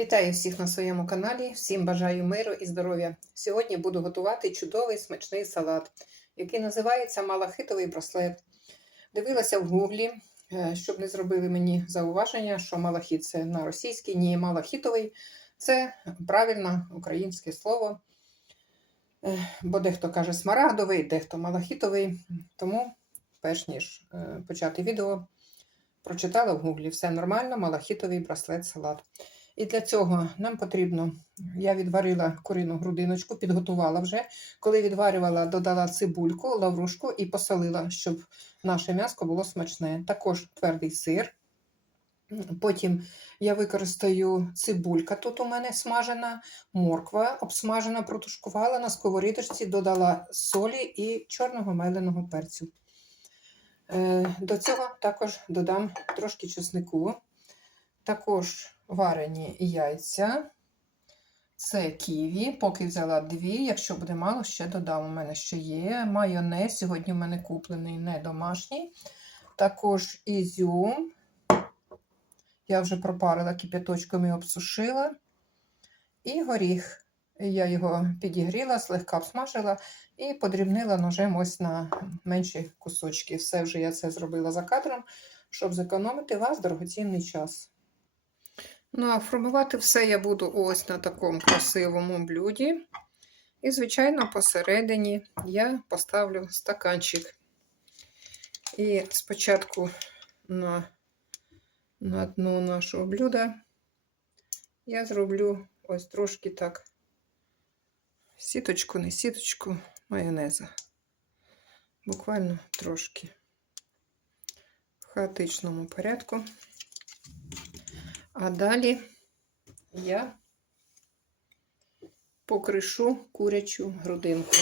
Вітаю всіх на своєму каналі. Всім бажаю миру і здоров'я. Сьогодні буду готувати чудовий смачний салат, який називається малахитовий браслет. Дивилася в гуглі, е, щоб не зробили мені зауваження, що малахіт це на російській, ні, малахітовий це правильне українське слово. Е, Бо дехто каже смарагдовий, дехто малахітовий. Тому, перш ніж е, почати відео, прочитала в гуглі все нормально, малахітовий браслет салат. І для цього нам потрібно, я відварила курину грудиночку, підготувала вже. Коли відварювала, додала цибульку, лаврушку і посолила, щоб наше м'ясо було смачне. Також твердий сир. Потім я використаю цибулька. Тут у мене смажена морква, обсмажена, протушкувала на сковорідочці, додала солі і чорного меленого перцю. Е, До цього також додам трошки чеснику. Також варені яйця. Це ківі, поки взяла дві. Якщо буде мало, ще додам. У мене ще є. Майонез. Сьогодні в мене куплений не домашній. Також ізюм. Я вже пропарила кип'яточком і обсушила. І горіх. Я його підігріла, слегка обсмажила і подрібнила ножем ось на менші кусочки. Все вже я це зробила за кадром, щоб зекономити вас дорогоцінний час. Ну, а формувати все я буду ось на такому красивому блюді. І, звичайно, посередині я поставлю стаканчик. І спочатку на, на дно нашого блюда я зроблю ось трошки так сіточку, не сіточку майонеза. Буквально трошки в хаотичному порядку. А далі я покришу курячу грудинку.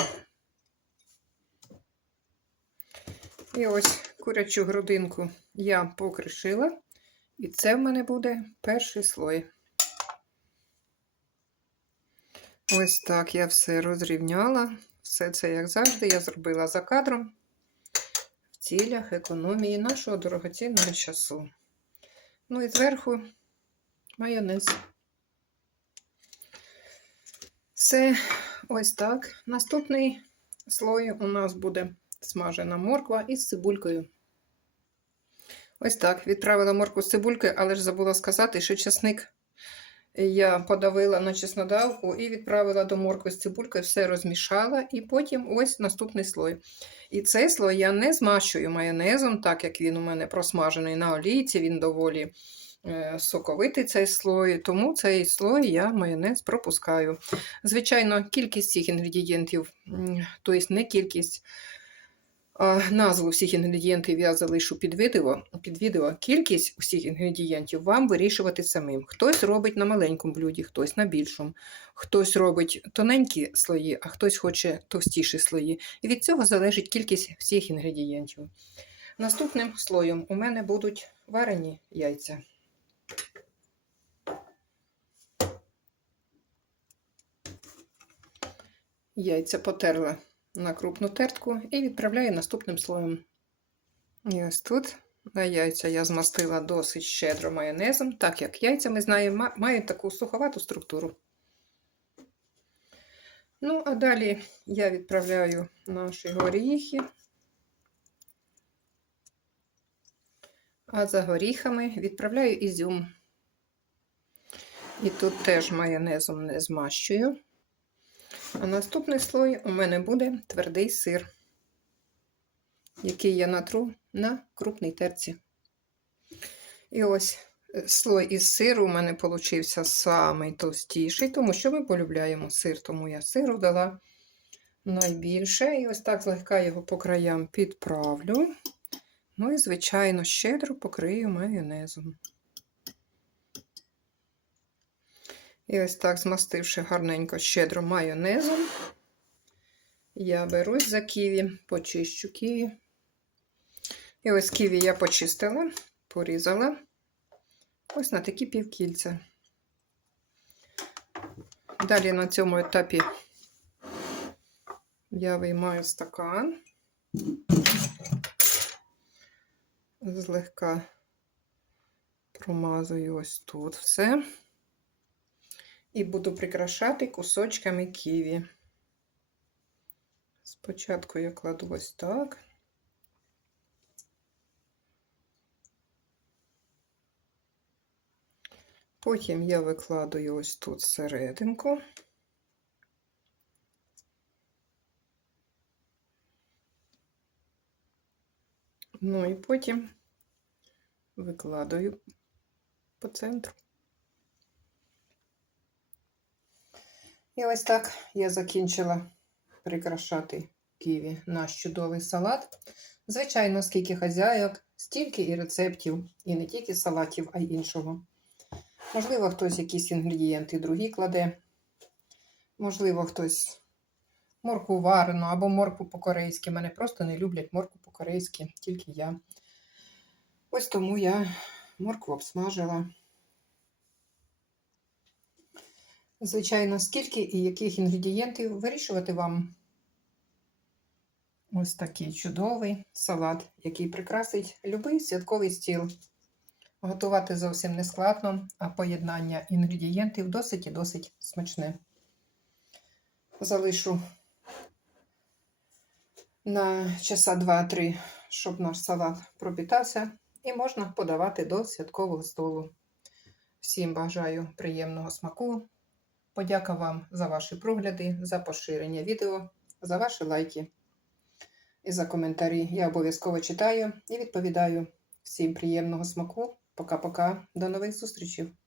І ось курячу грудинку я покришила, і це в мене буде перший слой. Ось так я все розрівняла. Все це, як завжди, я зробила за кадром в цілях економії нашого дорогоцінного часу. Ну і зверху майонез. Все ось так. Наступний слой у нас буде смажена морква із цибулькою. Ось так. Відправила моркву з цибулькою, але ж забула сказати, що часник я подавила на чеснодавку і відправила до моркви з цибулькою, все розмішала, і потім ось наступний слой. І цей слой я не змащую майонезом, так як він у мене просмажений на олійці, він доволі соковитий цей слой, тому цей слой я майонез пропускаю. Звичайно, кількість цих інгредієнтів, тобто не кількість, а назву всіх інгредієнтів я залишу під відео. Під відео. Кількість усіх інгредієнтів вам вирішувати самим. Хтось робить на маленькому блюді, хтось на більшому, хтось робить тоненькі слої, а хтось хоче товстіші слої. І від цього залежить кількість всіх інгредієнтів. Наступним слоєм у мене будуть варені яйця. Яйця потерла на крупну тертку і відправляю наступним слоєм. І ось тут на яйця я змастила досить щедро майонезом, так як яйця, ми знаємо, мають таку суховату структуру. Ну, а далі я відправляю наші горіхи. А за горіхами відправляю ізюм. І тут теж майонезом не змащую. А наступний слой у мене буде твердий сир, який я натру на крупній терці. І ось е, слой із сиру у мене получився самий товстіший, тому що ми полюбляємо сир, тому я сиру дала найбільше. І ось так злегка його по краям підправлю. Ну і, звичайно, щедро покрию майонезом. І ось так, змастивши гарненько щедро майонезом, я берусь за ківі, почищу ківі. І ось ківі я почистила, порізала ось на такі півкільця. Далі на цьому етапі я виймаю стакан, злегка промазую ось тут все. І буду прикрашати кусочками ківі. Спочатку я кладу ось так. Потім я викладаю ось тут серединку. Ну і потім викладаю по центру. І ось так я закінчила прикрашати ківі наш чудовий салат. Звичайно, скільки хазяйок, стільки і рецептів, і не тільки салатів, а й іншого. Можливо, хтось якісь інгредієнти другі кладе. Можливо, хтось моркву варену або моркву по-корейськи. Мене просто не люблять моркву по-корейськи, тільки я. Ось тому я моркву обсмажила. Звичайно, скільки і яких інгредієнтів вирішувати вам ось такий чудовий салат, який прикрасить любий святковий стіл. Готувати зовсім не складно, а поєднання інгредієнтів досить і досить смачне. Залишу на часа 2-3, щоб наш салат пропітався, і можна подавати до святкового столу. Всім бажаю приємного смаку. Подяка вам за ваші прогляди, за поширення відео, за ваші лайки і за коментарі. Я обов'язково читаю і відповідаю. Всім приємного смаку. Пока-пока. До нових зустрічей.